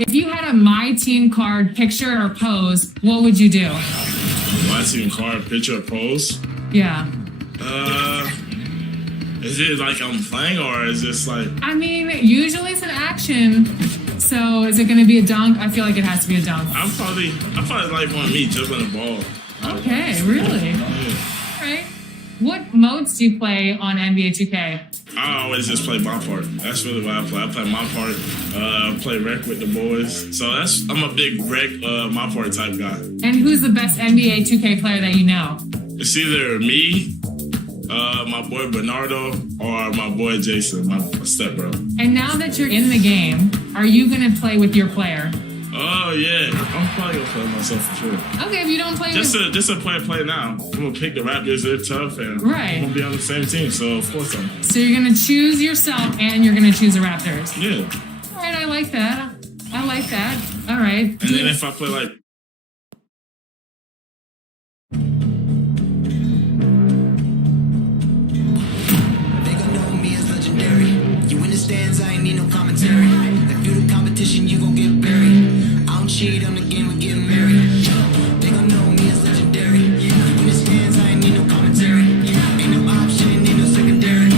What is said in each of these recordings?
If you had a My Team card picture or pose, what would you do? My Team card picture or pose? Yeah. Is it like I'm playing or is this like... I mean, usually it's an action. So is it going to be a dunk? I feel like it has to be a dunk. I probably like one of me juggling the ball. Okay, really? Yeah. All right. What modes do you play on NBA 2K? I always just play my part. That's really what I play. I play my part. Play rec with the boys. So I'm a big rec, my part type guy. And who's the best NBA 2K player that you know? It's either me, my boy Bernardo, or my boy Jason, my stepbro. And now that you're in the game, are you going to play with your player? Oh yeah, I'm probably gonna play myself for sure. Okay, if you don't play just to play now. I'm gonna pick the Raptors. They're tough, and right. I'm gonna be on the same team. So of course I'm. So you're gonna choose yourself, and you're gonna choose the Raptors. Yeah. All right, I like that. I like that. All right. And then if I play like. They gon' know me as legendary. You in the stands, I ain't need no commentary. If you the competition, you gon' get buried. I don't cheat on the game, we're getting married. They gon' know me as legendary. You in the stands, I ain't need no commentary. Ain't no option, ain't no secondary. I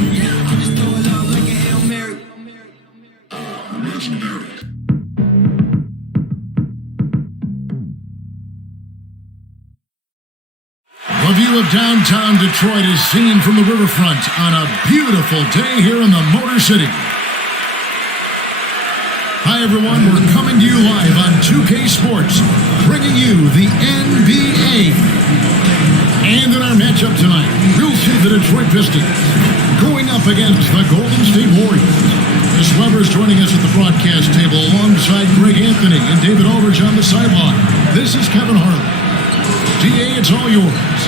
just throw it out like a Hail Mary. Legendary. A view of downtown Detroit is seen from the riverfront on a beautiful day here in the Motor City. Hi everyone, we're coming to you live on 2K Sports, bringing you the NBA. And in our matchup tonight, we'll see the Detroit Pistons going up against the Golden State Warriors. Chris Webber is joining us at the broadcast table alongside Greg Anthony and David Aldridge on the sideline. This is Kevin Harlan. DA, it's all yours.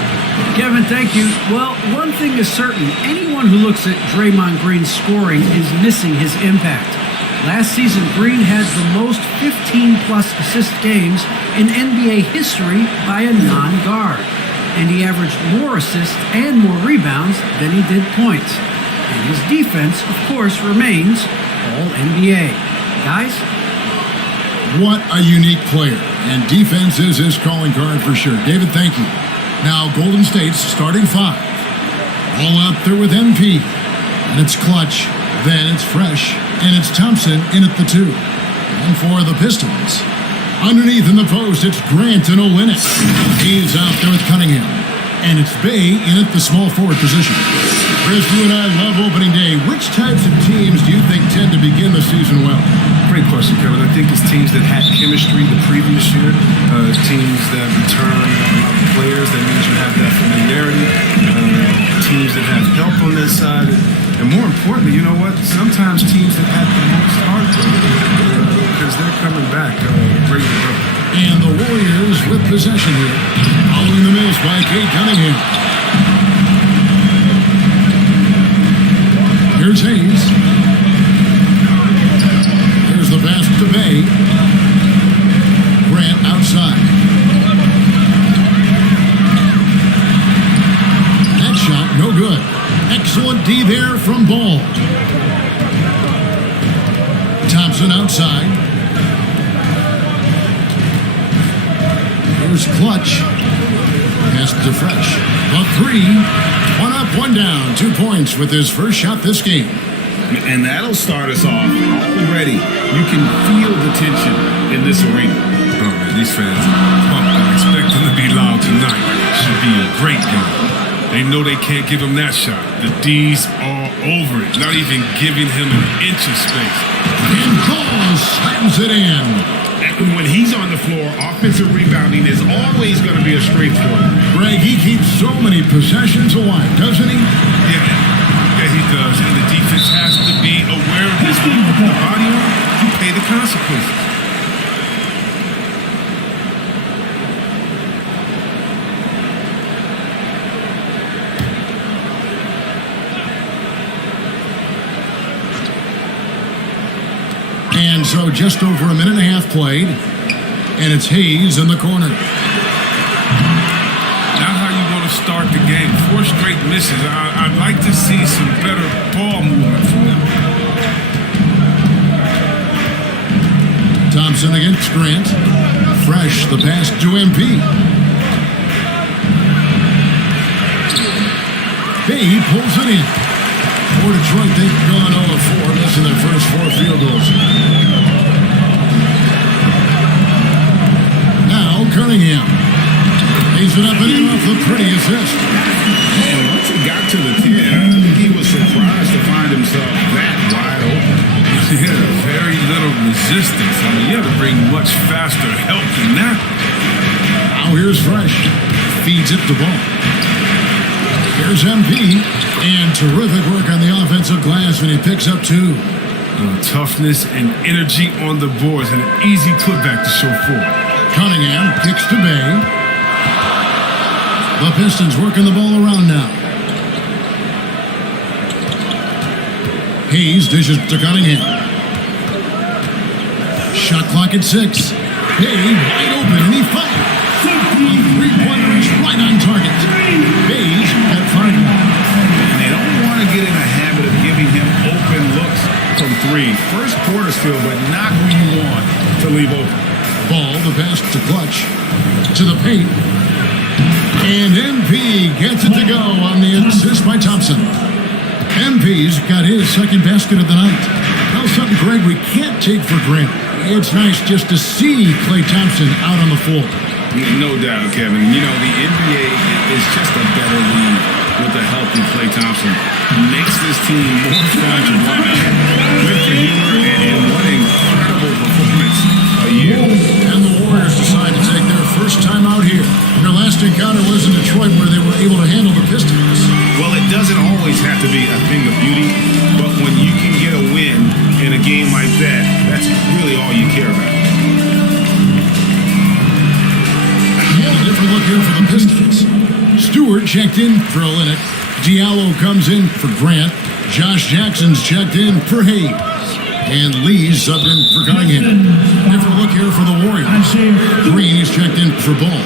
Kevin, thank you. Well, one thing is certain. Anyone who looks at Draymond Green's scoring is missing his impact. Last season, Green had the most 15-plus assist games in NBA history by a non-guard. And he averaged more assists and more rebounds than he did points. And his defense, of course, remains All-NBA. Guys? What a unique player. And defense is his calling card for sure. David, thank you. Now, Golden State's starting five. All out there with MP. And it's Clutch. Then it's Fresh. And it's Thompson in at the 2. And for the Pistons, underneath in the post, it's Grant and Olynyk. He's out there with Cunningham. And it's Bey in at the small forward position. Chris, you and I love opening day. Which types of teams do you think tend to begin the season well? Great question, Kevin. I think it's teams that had chemistry the previous year, teams that return a lot of players. That means you have that familiarity. Teams that have help on that side. And more importantly, you know what? Sometimes teams that have the most heartbreak because they're coming back ready to go. And the Warriors with possession here, following the miss by Cade Cunningham. Here's Hayes. Here's the pass to Bey. Grant outside. That shot, no good. Excellent D there from Ball. Thompson outside. Here's Clutch. Pass to Fresh. A 3. One up, one down. 2 points with his first shot this game. And that'll start us off already. You can feel the tension in this arena. Oh man, these fans pumped. I expect them to be loud tonight. Should be a great game. They know they can't give him that shot. The D's all over it, not even giving him an inch of space. And Cole slams it in. And when he's on the floor, offensive rebounding is always going to be a strength for him. Greg, he keeps so many possessions alive, doesn't he? Yeah, he does. And the defense has to be aware of this. When you put the body on, you pay the consequences. And so just over a minute and a half played, and it's Hayes in the corner. Not how you want to start the game. 4 straight misses. I'd like to see some better ball movement from them. Thompson against Grant. Fresh, the pass to MP. Bay pulls it in. For Detroit, they've gone 0-4, missing their first 4 field goals. Now Cunningham. Lays it up and in off the pretty assist. And once he got to the 10, I think he was surprised to find himself that wide open. He had very little resistance. I mean, you have to bring much faster help than that. Now here's Fresh. Feeds it to Ball. Here's MP. And terrific work on the offensive glass when he picks up 2. Toughness and energy on the boards and an easy putback to show for it. Cunningham kicks to Bay. The Pistons working the ball around now. Hayes dishes to Cunningham. Shot clock at 6. Bay wide open and he fires. A three-pointer is right on target. Bay's got 5. And they don't want to get in a habit of giving him open looks from 3. First quarter still, but not who you want to leave open. Ball, the pass to Clutch. To the paint. And MP gets it to go on the assist by Thompson. MP's got his second basket of the night. Now something, Greg, we can't take for granted. It's nice just to see Klay Thompson out on the floor. No doubt, Kevin. You know, the NBA is just a better league with a healthy Klay Thompson. Makes this team more fun to watch. Good for humor and what an incredible performance a year. And the Warriors decide to take their first time out here. Their last encounter was in Detroit where they were able to handle the Pistons. Well, it doesn't always have to be a thing of beauty, but when you can get a win in a game like that, that's really all you care about. A different look here for the Pistons. Stewart checked in for Olynyk. Diallo comes in for Grant. Josh Jackson's checked in for Hayes. And Lee's subbed in for Cunningham. Different look here for the Warriors. Green is checked in for Ball.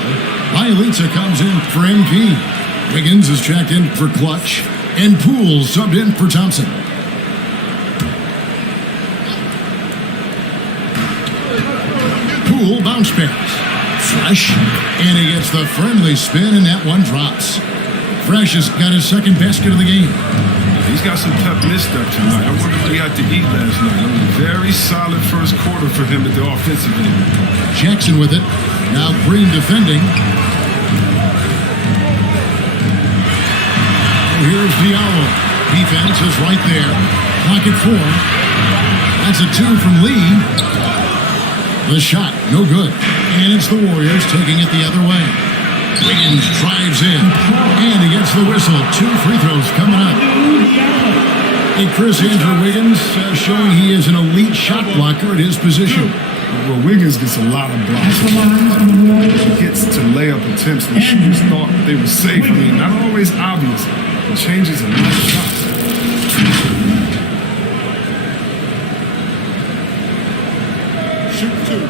Bielitsa comes in for MP. Wiggins is checked in for Clutch. And Poole subbed in for Thompson. Poole bounce pass. Fresh. And he gets the friendly spin, and that one drops. Fresh has got his second basket of the game. He's got some tough missteps tonight. I wonder what he had to eat last night. It was a very solid first quarter for him at the offensive end. Jackson with it. Now Green defending. Here's Diallo. Defense is right there. Clock at 4. That's a 2 from Lee. The shot, no good. And it's the Warriors taking it the other way. Wiggins drives in. And he gets the whistle. 2 free throws coming up. Hey, Chris, Andrew Wiggins showing he is an elite shot blocker at his position. Well, Wiggins gets a lot of blocks. He gets to layup attempts that shooters thought they were safe. I mean, not always obvious. It changes a lot of shots. Shoot 2.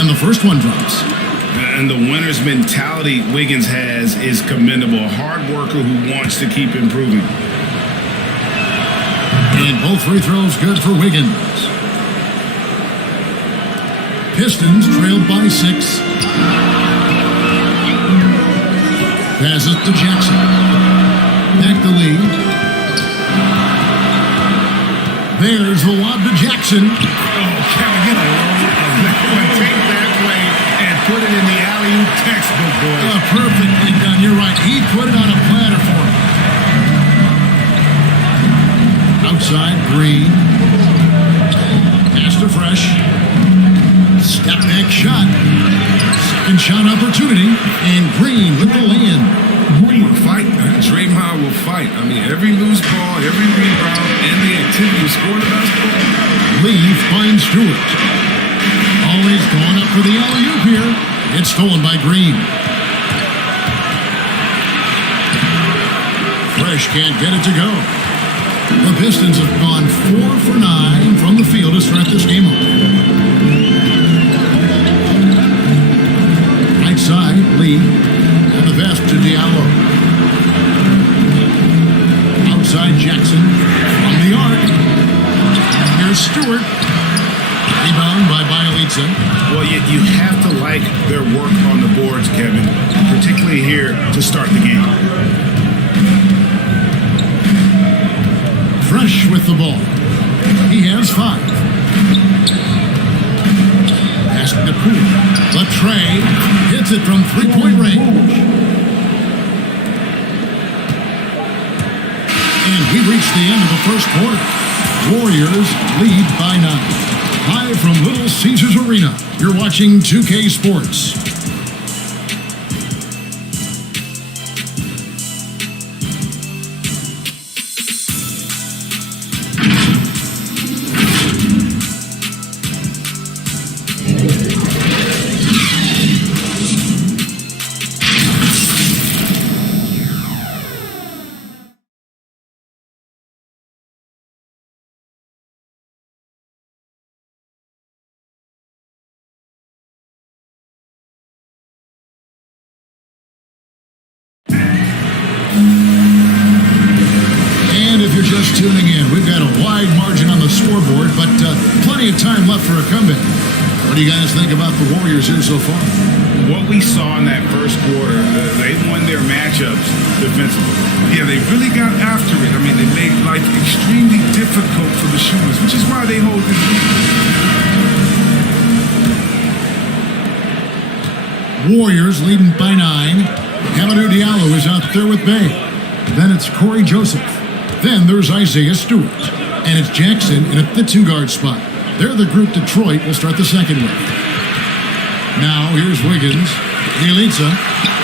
And the first one drops. And the winner's mentality Wiggins has is commendable. A hard worker who wants to keep improving. And both free throws good for Wiggins. Pistons trailed by 6. Passes to Jackson. Back to Lee. There's the lob to Jackson. Oh, Kevin, get a take that play and put it in the alley-oop textbook, boys. Perfectly done. You're right. He put it on a platter for him. Outside, Green. Pass to Fresh. Step back shot. Second shot opportunity. And Green with the lay-in. Will fight. Draymond will fight. I mean, every loose ball, every rebound, and the activity of scoring the basketball. Lee finds Stewart. Always going up for the alley-oop here. It's stolen by Green. Fresh can't get it to go. The Pistons have gone 4 for 9 from the field to start this game off. Right side, Lee. And the pass to Diallo. outside Jackson from the arc. Here's Stewart. Rebound by Bielitsa. Well, you have to like their work on the boards, Kevin, particularly here to start the game. Fresh with the ball. He has 5. Pass to Poole. Latre hits it from three-point range. And we reached the end of the first quarter. Warriors lead by 9. Live from Little Caesars Arena, you're watching 2K Sports. And if you're just tuning in, we've got a wide margin on the scoreboard, but plenty of time left for a comeback. What do you guys think about the Warriors here so far? What we saw in that first quarter, they won their matchups defensively. Yeah, they really got after it. I mean, they made life extremely difficult for the shooters, which is why they hold this lead. Warriors leading by 9. Hamidou Diallo is out there with Bay. Then it's Corey Joseph. Then there's Isaiah Stewart. And it's Jackson in at the 2-guard spot. They're the group Detroit will start the second with. Now here's Wiggins. Bielitsa.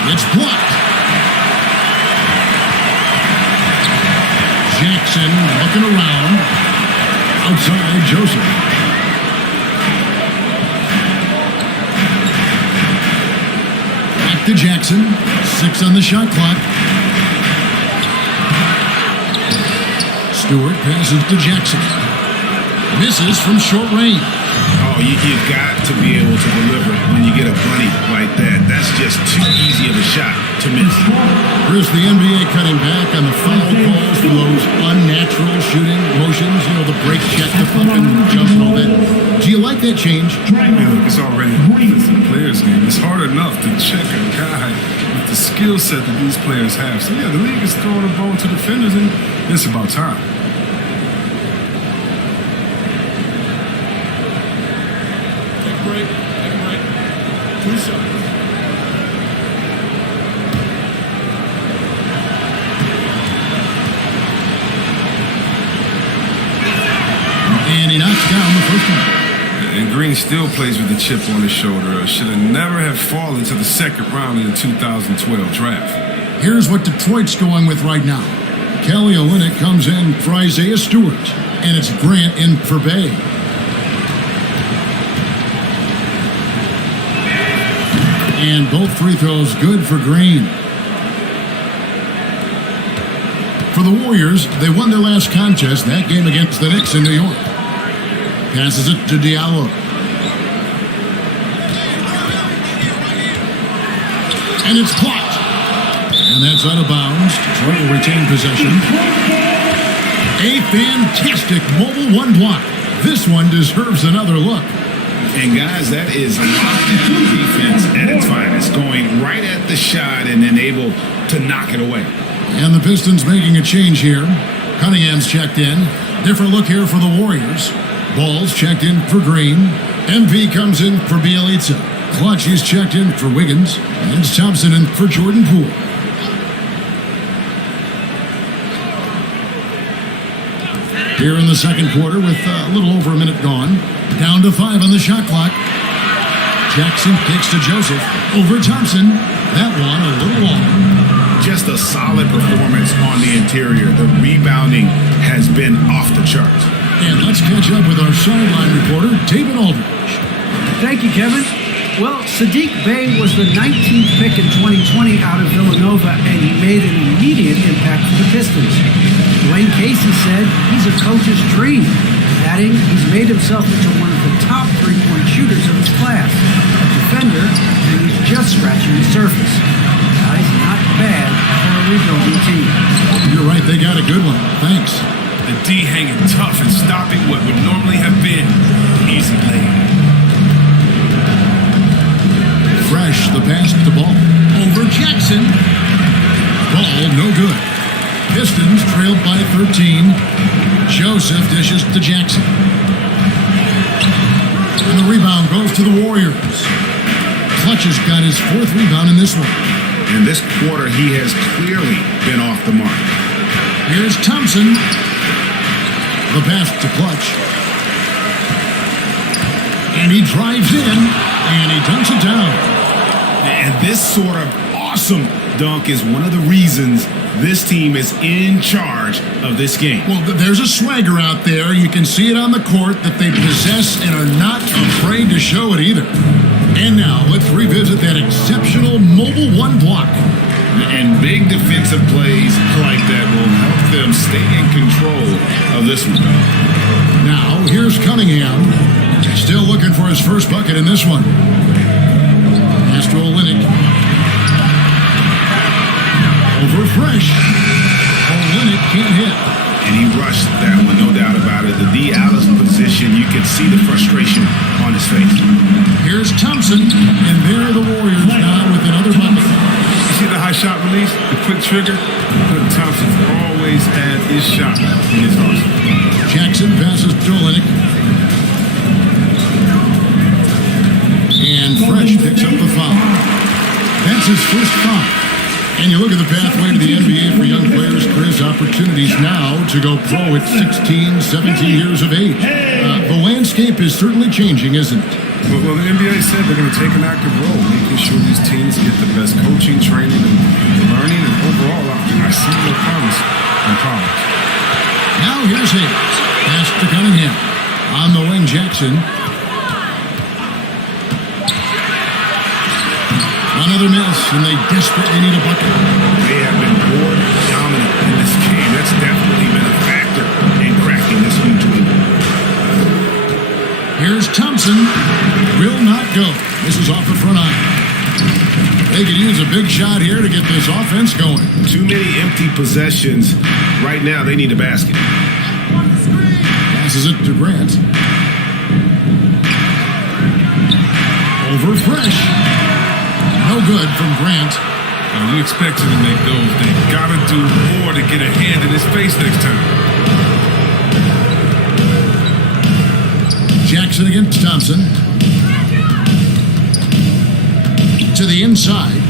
It's blocked. Jackson looking around. Outside Joseph. Back to Jackson. 6 on the shot clock. Stewart passes to Jackson. Misses from short range. Oh, you got to be able to deliver when you get a bunny like that. That's just too easy of a shot to miss. Here's the NBA cutting back on the foul calls for those unnatural shooting motions. You know, the break check, the fucking jump and all that. Do you like that change? Yeah, look, it's already a defensive players game. It's hard enough to check a guy with the skill set that these players have. So, yeah, the league is throwing a bone to defenders, and it's about time. And he knocks down the first one. And Green still plays with the chip on his shoulder. Should have never have fallen to the second round in the 2012 draft. Here's what Detroit's going with right now. Kelly Olynyk comes in for Isaiah Stewart. And it's Grant in for Bay. And both free throws good for Green. For the Warriors, they won their last contest, that game against the Knicks in New York. Passes it to Diallo. And it's blocked. And that's out of bounds. Detroit will retain possession. A fantastic mobile 1 block. This one deserves another look. And guys, that is lockdown defense at its finest, going right at the shot and then able to knock it away. And the Pistons making a change here. Cunningham's checked in. Different look here for the Warriors. Ball's checked in for Green. MP comes in for Bielitsa. Clutch is checked in for Wiggins. And it's Thompson in for Jordan Poole. Here in the second quarter with a little over a minute gone. Down to 5 on the shot clock. Jackson kicks to Joseph. Over Thompson. That one a little long. Just a solid performance on the interior. The rebounding has been off the charts. And let's catch up with our sideline reporter, David Aldridge. Thank you, Kevin. Well, Sadiq Bey was the 19th pick in 2020 out of Villanova, and he made an immediate impact for the Pistons. Dwayne Casey said he's a coach's dream, adding he's made himself into one of the top three-point shooters of his class, a defender, and he's just scratching the surface. He's not bad for a rebuilding team. You're right, they got to good one. Thanks. The D hanging tough and stopping what would normally have been easy lane. Fresh, the pass to the ball. Over Jackson. Ball, no good. Pistons trailed by 13. Joseph dishes to Jackson. And the rebound goes to the Warriors. Clutch has got his 4th rebound in this one. In this quarter, he has clearly been off the mark. Here's Thompson. The pass to Clutch. And he drives in, and he dunks it down. And this sort of awesome dunk is one of the reasons this team is in charge of this game. Well, there's a swagger out there. You can see it on the court that they possess and are not afraid to show it either. And now, let's revisit that exceptional Mobile 1 block. And big defensive plays like that will help them stay in control of this one. Now, here's Cunningham. Still looking for his first bucket in this one. Pass to Olynyk. Over Fresh. Olynyk can't hit. And he rushed that one, no doubt about it. The D out of position, you could see the frustration on his face. Here's Thompson, and there are the Warriors now with another bucket. You see the high shot release, the quick trigger? Thompson always had his shot in his arsenal. Jackson passes to Olynyk. And Fresh picks up the foul. That's his first foul. And you look at the pathway to the NBA for young players, Chris, opportunities now to go pro at 16, 17 years of age. The landscape is certainly changing, isn't it? Well, the NBA said they're going to take an active role, making sure these teams get the best coaching, training, and learning, and overall, I see no promise in college. Now here's Hayes. Pass to Cunningham. On the wing, Jackson. Another miss, and they desperately need a bucket. They have been board dominant in this game. That's definitely been a factor in cracking this huge lead. Here's Thompson. Will not go. This is off the front eye. They could use a big shot here to get this offense going. Too many empty possessions. Right now, they need a basket. Passes it to Grant. Over Fresh. No good from Grant. You expect him to make those. They got to do more to get a hand in his face next time. Jackson against Thompson. To the inside.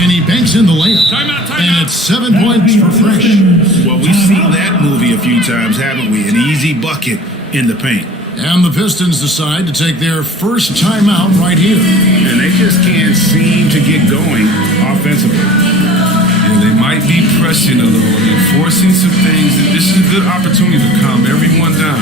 And he banks in the layup. And it's 7 points for Fresh. Well, we've seen that movie a few times, haven't we? An easy bucket in the paint. And the Pistons decide to take their first timeout right here. And they just can't seem to get going offensively. And they might be pressing a little and forcing some things. This is a good opportunity to calm everyone down.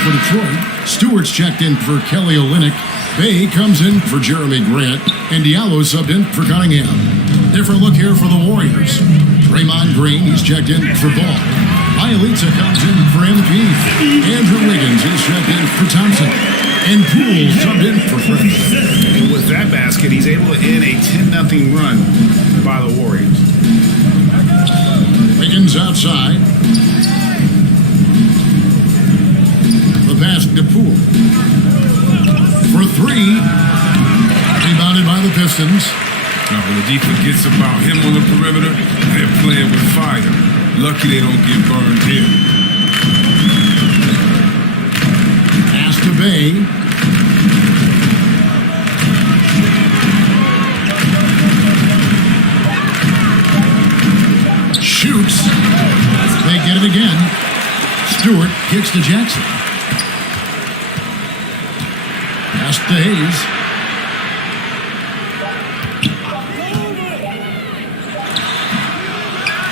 For Detroit, Stewart's checked in for Kelly Olynyk. Bay comes in for Jeremy Grant, and Diallo subbed in for Cunningham. Different look here for the Warriors. Draymond Green, he's checked in for Ball. Ielitsa comes in for MP. Andrew Wiggins is checked in for Thompson. And Poole subbed in for Fresh. And with that basket, he's able to end a 10-0 run by the Warriors. Wiggins outside. Pass to Poole. For three. Rebounded by the Pistons. Now, when the D forgets about him on the perimeter, they're playing with fire. Lucky they don't get burned here. Pass to Bay. Shoots. it again. Stewart kicks to Jackson. Pass to Hayes.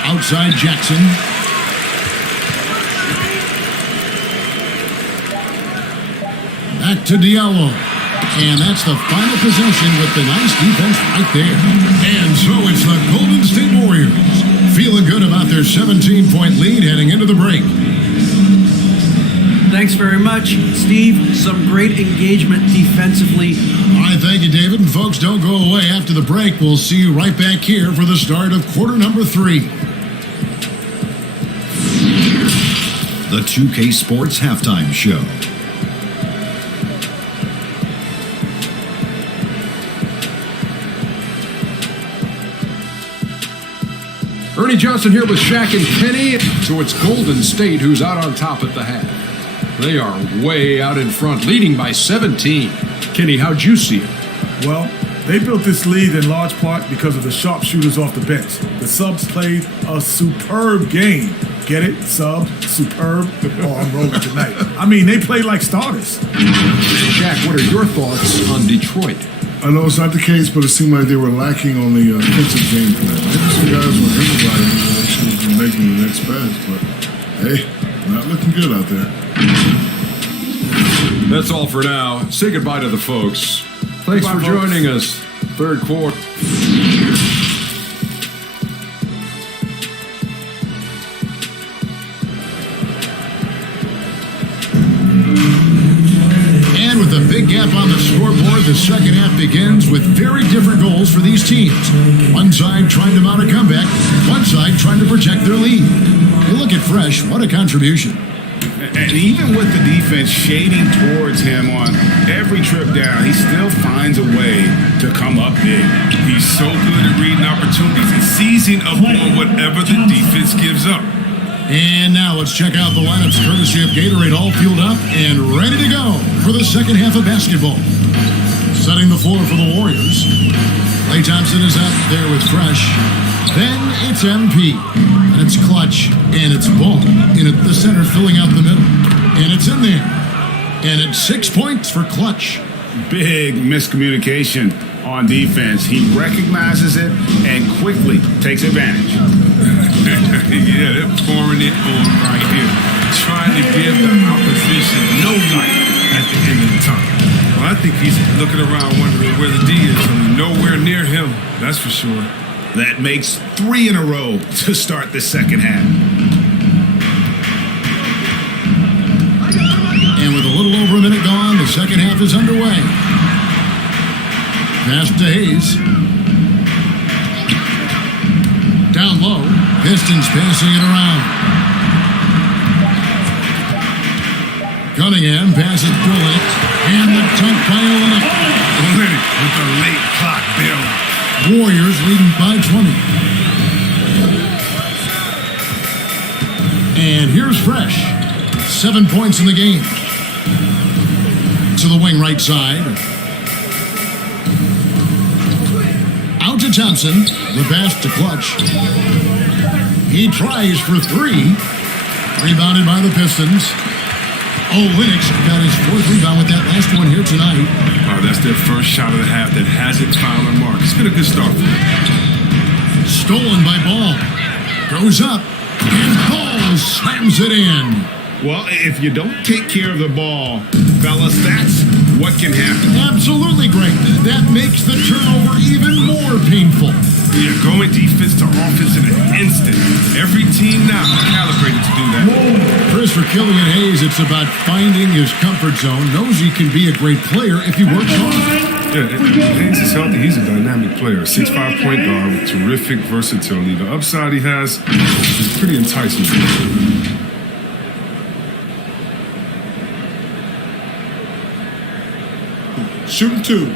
Outside Jackson. Back to Diallo. And that's the final possession with the nice defense right there. And so it's the Golden State Warriors feeling good about their 17-point lead heading into the break. Thanks very much, Steve. Some great engagement defensively. All right, thank you, David. And folks, don't go away. After the break, we'll see you right back here for the start of quarter number 3. The 2K Sports Halftime Show. Ernie Johnson here with Shaq and Kenny. So it's Golden State who's out on top at the half. They are way out in front, leading by 17. Kenny, how'd you see it? Well, they built this lead in large part because of the sharpshooters off the bench. The subs played a superb game. Get it? Sub, superb. Oh, I'm rolling tonight. I mean, they played like starters. Shaq, what are your thoughts on Detroit? I know it's not the case, but it seemed like they were lacking on the offensive game plan. Maybe some guys were everybody. They should have been making the next pass, but hey, not looking good out there. That's all for now. Say goodbye to the folks. Thanks for joining us. Third quarter. And with a big gap on the scoreboard, the second half begins with very different goals for these teams. One side trying to mount a comeback, one side trying to protect their lead. You look at Fresh, what a contribution. And even with the defense shading towards him on every trip down, he still finds a way to come up big. He's so good at reading opportunities and seizing up on whatever the defense gives up. And now let's check out the lineups courtesy of Gatorade, all fueled up and ready to go for the second half of basketball. Setting the floor for the Warriors. Klay Thompson is up there with Fresh. Then it's MP. And it's Clutch. And it's Ball in at the center, filling out the middle. And it's in there. And it's 6 points for Clutch. Big miscommunication on defense. He recognizes it and quickly takes advantage. Yeah, they're pouring it on right here. Trying to give the opposition no light at the end of the tunnel. Well, I think he's looking around wondering where the D is. I mean, nowhere near him, that's for sure. That makes 3 in a row to start the second half. And with a little over a minute gone, the second half is underway. Pass to Hayes. Down low. Pistons passing it around. Cunningham passes to Olynyk. And the dunk by Olynyk. Olynyk with the late clock bailout. Warriors leading by 20. And here's Fresh. 7 points in the game. To the wing right side. Out to Thompson. The pass to Clutch. He tries for 3. Rebounded by the Pistons. Olynyk got his 4th rebound with that last one here tonight. That's their first shot of the half that hasn't found a mark. It's been a good start for them. Stolen by Ball. Goes up. And Ball slams it in. Well, if you don't take care of the ball, fellas, that's what can happen. Absolutely great. That makes the turnover even more painful. Yeah, going defense to offense in an instant. Every team now is calibrated to do that. Chris, for Killian Hayes, it's about finding his comfort zone. Knows he can be a great player if he works hard. Yeah, Hayes is healthy. He's a dynamic player. 6'5" point guard with terrific versatility. The upside he has is pretty enticing. Shooting 2.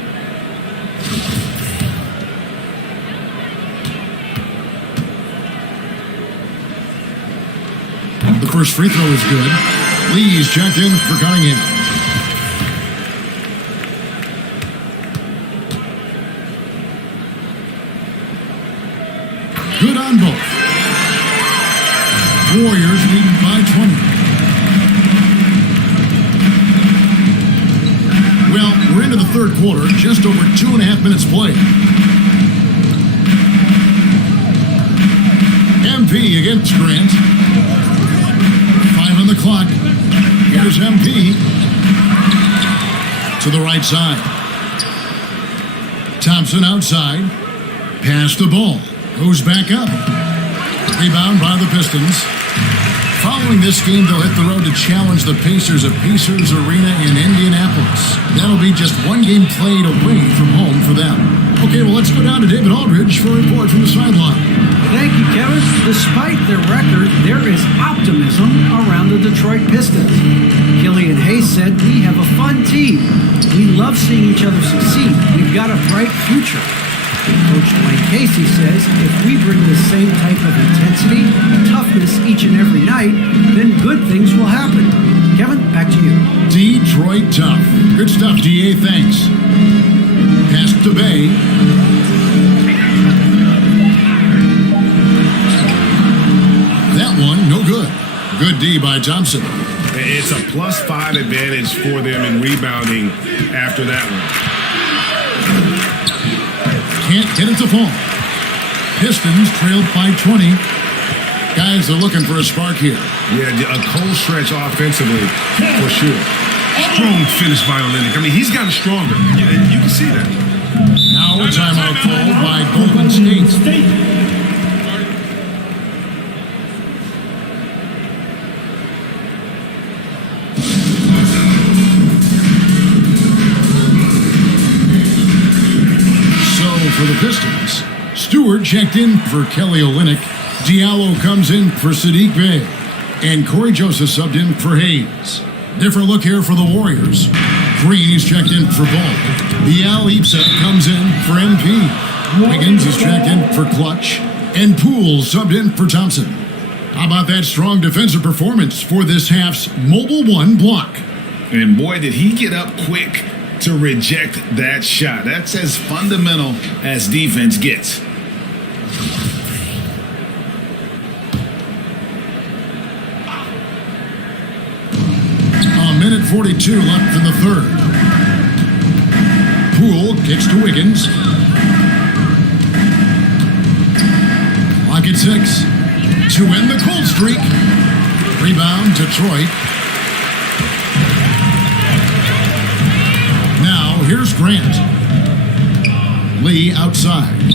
The first free throw is good. Lee's checked in for Cunningham. Good on both. Warriors leading by 20. Well, we're into the third quarter, just over 2.5 minutes played. MP against Grant. 5 on the clock. Here's MP to the right side. Thompson outside. Pass the ball. Goes back up. Rebound by the Pistons. Following this game, they'll hit the road to challenge the Pacers at Pacers Arena in Indianapolis. That'll be just one game played away from home for them. Okay, well, let's go down to David Aldridge for a report from the sideline. Thank you, Kevin. Despite their record, there is optimism around the Detroit Pistons. Killian Hayes said, "We have a fun team. We love seeing each other succeed. We've got a bright future." Coach Dwayne Casey says, "If we bring the same type of intensity, toughness each and every night, then good things will happen." Kevin, back to you. Detroit tough. Good stuff, DA. Thanks. Pass to Bay. That one, no good. Good D by Thompson. It's a +5 advantage for them in rebounding after that one. Can't get it to fall. Pistons trailed by 20. Guys are looking for a spark here. Yeah, a cold stretch offensively, for sure. Strong finish by Olynyk. I mean, he's gotten stronger. You can see that. Now a timeout called by Golden State. For the Pistons, Stewart checked in for Kelly Olynyk. Diallo comes in for Sadiq Bey. And Corey Joseph subbed in for Hayes. Different look here for the Warriors. Green is checked in for Ball. Bialica comes in for MP. Wiggins is checked in for Clutch. And Poole subbed in for Thompson. How about that strong defensive performance for this half's Mobile One block? And boy, did he get up quick to reject that shot. That's as fundamental as defense gets. A minute 42 left in the third. Poole kicks to Wiggins. Clock at 6. To end the cold streak. Rebound, Detroit. Now, here's Grant. Lee outside.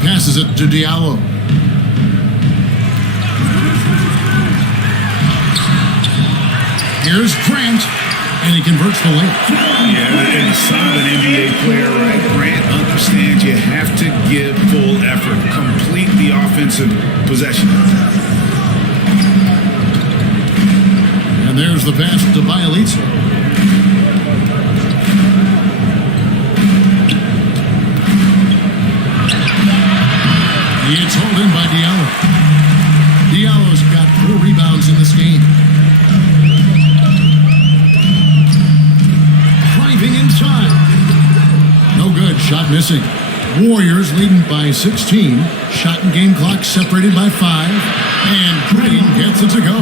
Passes it to Diallo. Here's Grant, and he converts the layup. Yeah, and a solid NBA player, right? Grant understands you have to give full effort, complete the offensive possession. And there's the pass to Bialica. It's held in by Diallo. Diallo's got 4 rebounds in this game. Driving inside. No good. Shot missing. Warriors leading by 16. Shot and game clock separated by 5. And Green gets it to go.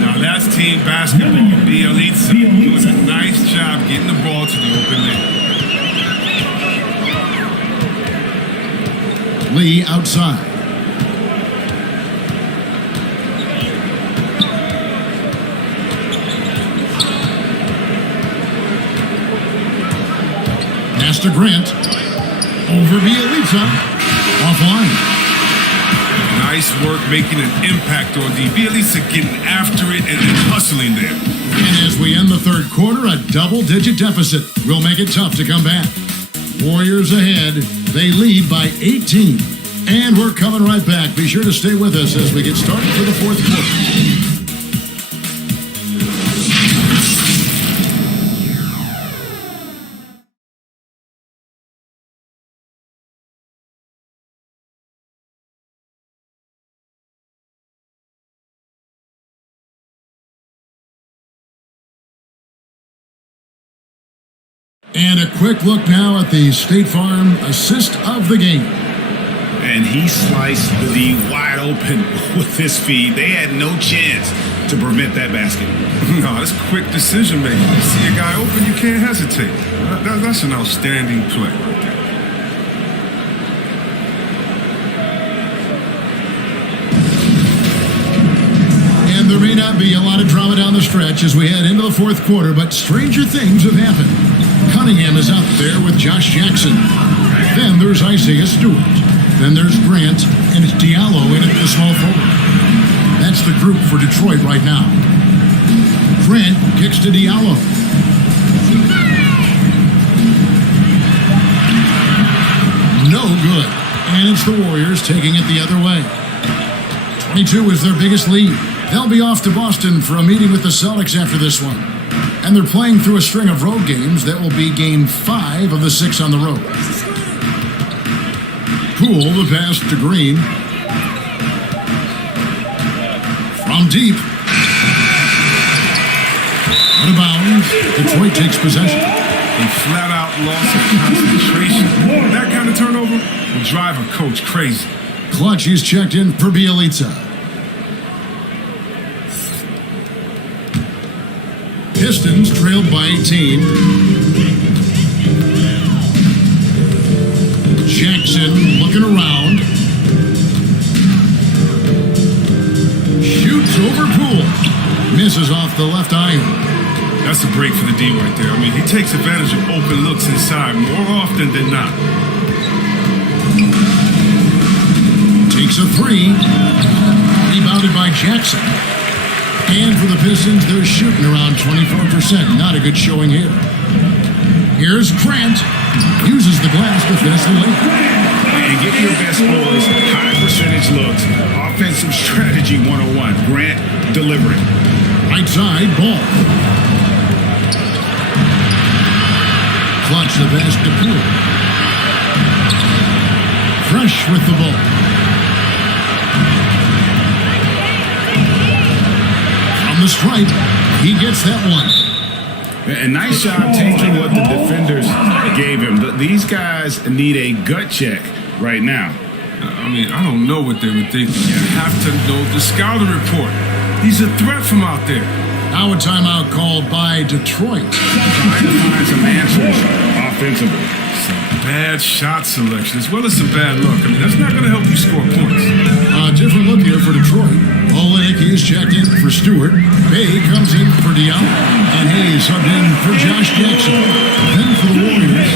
Now that's team basketball. Bialica doing a nice job getting the ball to the open man. Lee outside. Pass to Grant. Over Bialica. Offline. Nice work making an impact on D. Bialica getting after it and hustling there. And as we end the third quarter, a double-digit deficit will make it tough to come back. Warriors ahead. They lead by 18. And we're coming right back. Be sure to stay with us as we get started for the fourth quarter. And a quick look now at the State Farm assist of the game. and he sliced the D wide open with his feed. They had no chance to prevent that basket. No, that's quick decision making. You see a guy open, you can't hesitate. That's an outstanding play right there. And there may not be a lot of drama down the stretch as we head into the fourth quarter, but stranger things have happened. Cunningham is out there with Josh Jackson. Then there's Isaiah Stewart. Then there's Grant, and it's Diallo in at the small forward. That's the group for Detroit right now. Grant kicks to Diallo. No good. And it's the Warriors taking it the other way. 22 is their biggest lead. They'll be off to Boston for a meeting with the Celtics after this one. And they're playing through a string of road games that will be game 5 of the 6 on the road. Poole, the pass to Green. From deep. Out of bounds. Detroit takes possession. A flat-out loss of concentration. That kind of turnover will drive a coach crazy. Clutch, he's checked in for Bielitsa. Pistons trailed by 18. Jackson looking around. Shoots over Poole. Misses off the left iron. That's a break for the D right there. I mean, he takes advantage of open looks inside more often than not. Takes a 3. Rebounded by Jackson. And for the Pistons, they're shooting around 24%. Not a good showing here. Here's Grant. Uses the glass to finish the lane. And get your best scores, high percentage looks, offensive strategy 101. Grant delivering. Right side, Ball. Clutch the pass to Poole. Fresh with the ball. From the stripe, he gets that one. A nice job taking what the defenders gave him. These guys need a gut check right now. I mean, I don't know what they were thinking. You have to know the scouting report. He's a threat from out there. Now a timeout called by Detroit. Trying to find some answers offensively. Some bad shot selection as well as some bad luck. I mean, that's not going to help you score points. A different look here for Detroit. Olenek is checked in for Stewart. Bay comes in for Diallo. And Hayes subbed in for Josh Jackson. Then for the Warriors,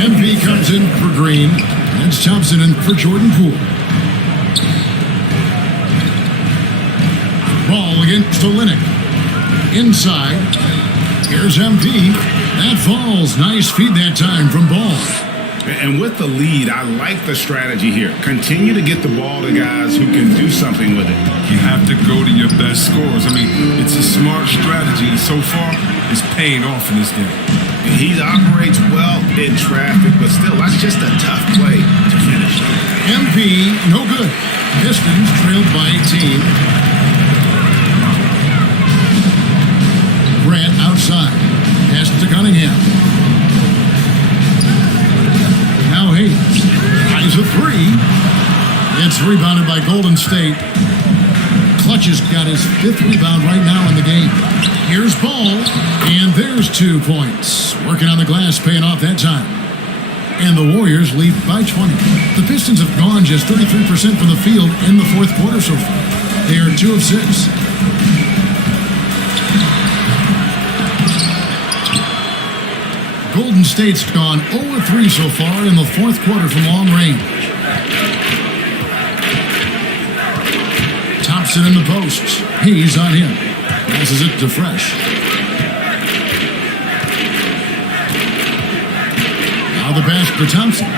MP comes in for Green. And it's Thompson in for Jordan Poole. Ball against Olenek. Inside. Here's MP. That falls. Nice feed that time from Ball. And with the lead, I like the strategy here. Continue to get the ball to guys who can do something with it. You have to go to your best scores. I mean, it's a smart strategy, and so far, it's paying off in this game. He operates well in traffic, but still, that's just a tough play to finish. MP, no good. Pistons trailed by 18. Grant outside. Pass to Cunningham. Now Hayes. Eyes a 3. It's rebounded by Golden State. Clutch has got his 5th rebound right now in the game. Here's Ball. And there's 2 points. Working on the glass, paying off that time. And the Warriors lead by 20. The Pistons have gone just 33% from the field in the fourth quarter so far. They are 2 of 6. Golden State's gone 0-3 so far in the fourth quarter from long range. Thompson in the post. He's on him. Passes it to Fresh. Now the pass for Thompson.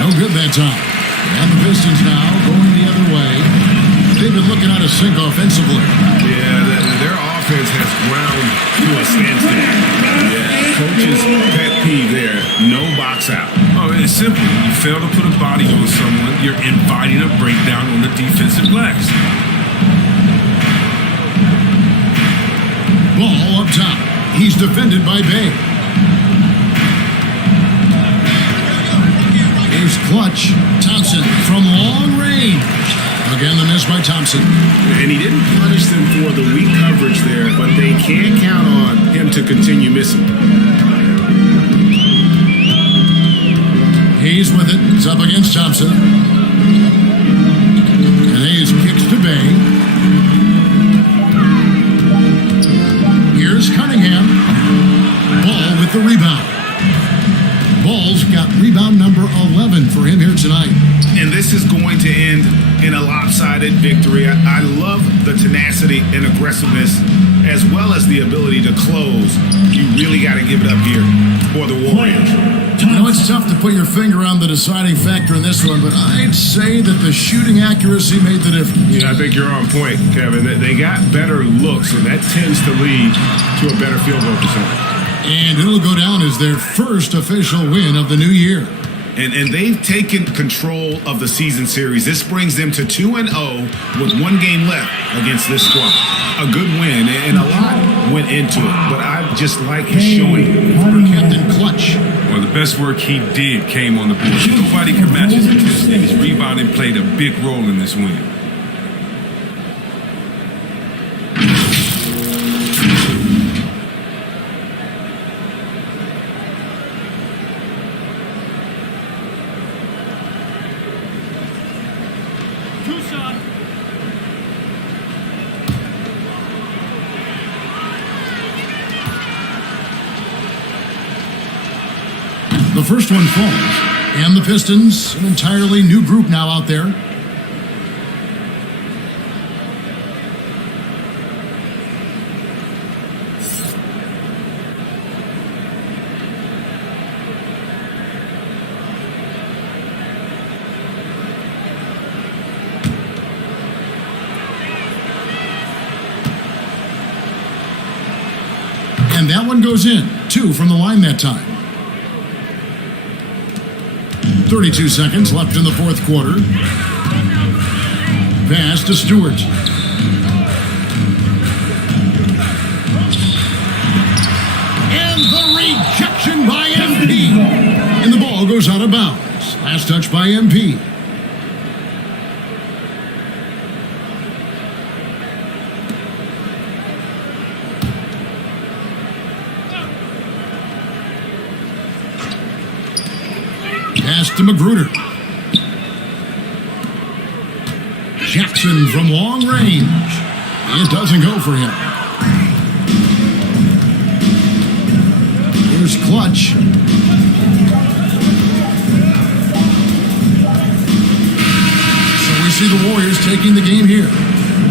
No good that time. And the Pistons now going the other way. They've been looking out of sync offensively. Yeah, their offense has ground to a standstill. Coach's pet peeve there, no box out. Oh, it's simple. You fail to put a body on someone, you're inviting a breakdown on the defensive glass. Ball up top. He's defended by Bay. Here's Clutch. Thompson from long range. Again, the miss by Thompson. And he didn't punish them for the weak coverage there, but they can count on him to continue missing. Hayes with it. It's up against Thompson. And Hayes kicks to Bay. Here's Cunningham. Ball with the rebound. Ball's got rebound number 11 for him here tonight. And this is going to end in a lopsided victory. I love the tenacity and aggressiveness as well as the ability to close. You really got to give it up here for the Warriors. You know, it's tough to put your finger on the deciding factor in this one, but I'd say that the shooting accuracy made the difference. Yeah, I think you're on point, Kevin. They got better looks, and that tends to lead to a better field goal percentage. And it'll go down as their first official win of the new year. And they've taken control of the season series. This brings them to 2-0 with 1 game left against this squad. A good win, and a lot went into it. But I just like his showing. Former Captain Clutch. Well, the best work he did came on the board. Nobody could match his intensity. His rebounding played a big role in this win. The first one falls. And the Pistons, an entirely new group now out there. And that one goes in. 2 from the line that time. 32 seconds left in the fourth quarter. Pass to Stewart. And the rejection by MP. And the ball goes out of bounds. Last touch by MP. Pass to Magruder. Jackson from long range. It doesn't go for him. Here's Clutch. So we see the Warriors taking the game here.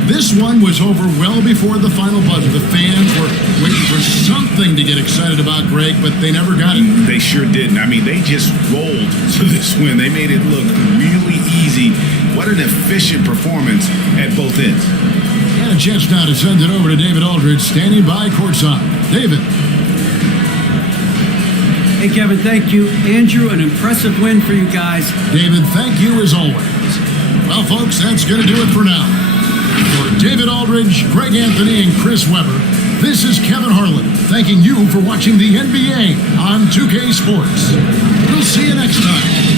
This one was over well before the final buzzer. The fans were waiting for something to get excited about, Greg, but they never got it. They sure didn't. I mean, they just rolled to this win. They made it look really easy. What an efficient performance at both ends. And a chance now to send it over to David Aldridge, standing by courtside. David. Hey, Kevin, thank you. Andrew, an impressive win for you guys. David, thank you as always. Well, folks, that's going to do it for now. For David Aldridge, Greg Anthony, and Chris Webber, this is Kevin Harlan thanking you for watching the NBA on 2K Sports. We'll see you next time.